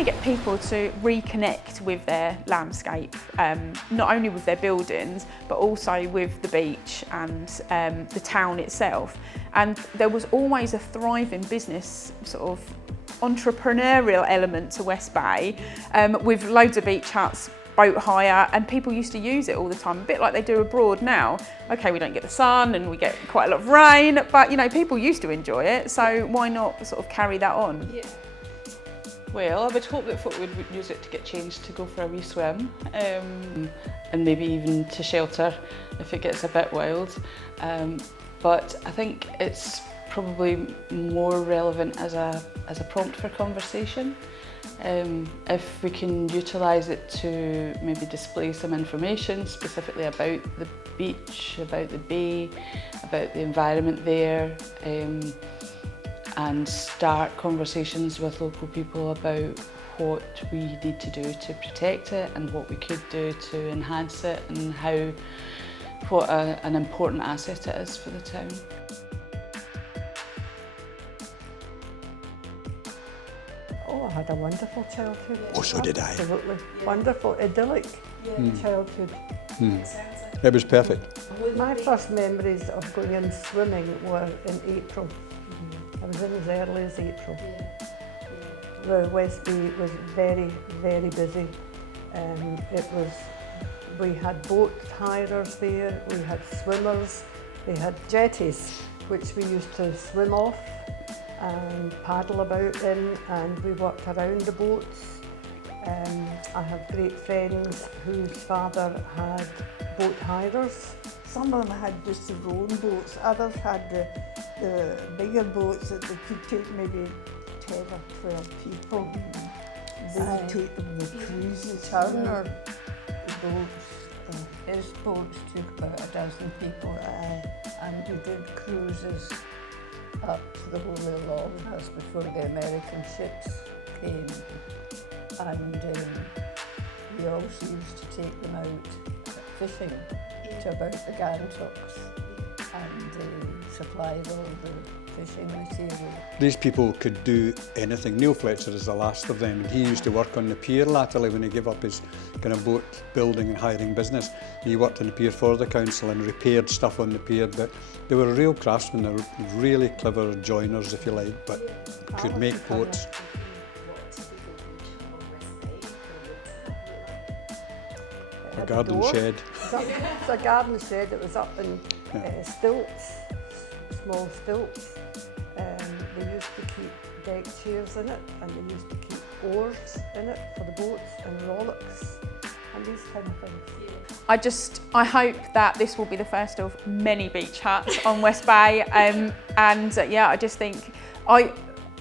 to get people to reconnect with their landscape, not only with their buildings, but also with the beach and the town itself. And there was always a thriving business, sort of entrepreneurial element to West Bay, with loads of beach huts, boat hire, and people used to use it all the time, a bit like they do abroad now. Okay, we don't get the sun and we get quite a lot of rain, but you know, people used to enjoy it, so why not sort of carry that on? Yeah. Well, I would hope that folk would use it to get changed to go for a wee swim, and maybe even to shelter if it gets a bit wild. But I think it's probably more relevant as a prompt for conversation. If we can utilise it to maybe display some information specifically about the beach, about the bay, about the environment there, and start conversations with local people about what we need to do to protect it and what we could do to enhance it and what an important asset it is for the town. Oh, I had a wonderful childhood. Oh, so did I. Absolutely. Yeah. Wonderful, idyllic childhood. It was perfect. My first memories of going in swimming were in April. I was in as early as April. The West Bay was very, very busy. We had boat hirers there, we had swimmers, we had jetties, which we used to swim off and paddle about in, and we worked around the boats. I have great friends whose father had boat hirers. Some of them had just their own boats, others had the bigger boats that they could take maybe 10 or 12 people. They would take them the cruises. Turner boats, his boats took about a dozen people, and we did cruises up to the Holy Longhouse before the American ships came, and we also used to take them out fishing to about the Gantucks and supply all the fishing material. These people could do anything. Neil Fletcher is the last of them, and he used to work on the pier latterly when he gave up his kind of boat building and hiring business. He worked on the pier for the council and repaired stuff on the pier, but they were real craftsmen. They were really clever joiners, if you like, but could make boats. A garden shed. It's a garden shed that was up in stilts, small stilts. They used to keep deck chairs in it, and they used to keep oars in it for the boats and rowlocks and these kind of things. I hope that this will be the first of many beach huts on West Bay, and yeah, I just think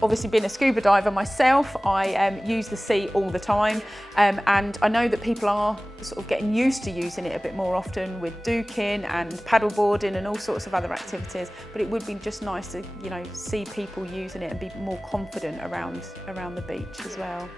obviously being a scuba diver myself, I use the sea all the time, and I know that people are sort of getting used to using it a bit more often with duking and paddleboarding and all sorts of other activities, but it would be just nice to, you know, see people using it and be more confident around the beach as well.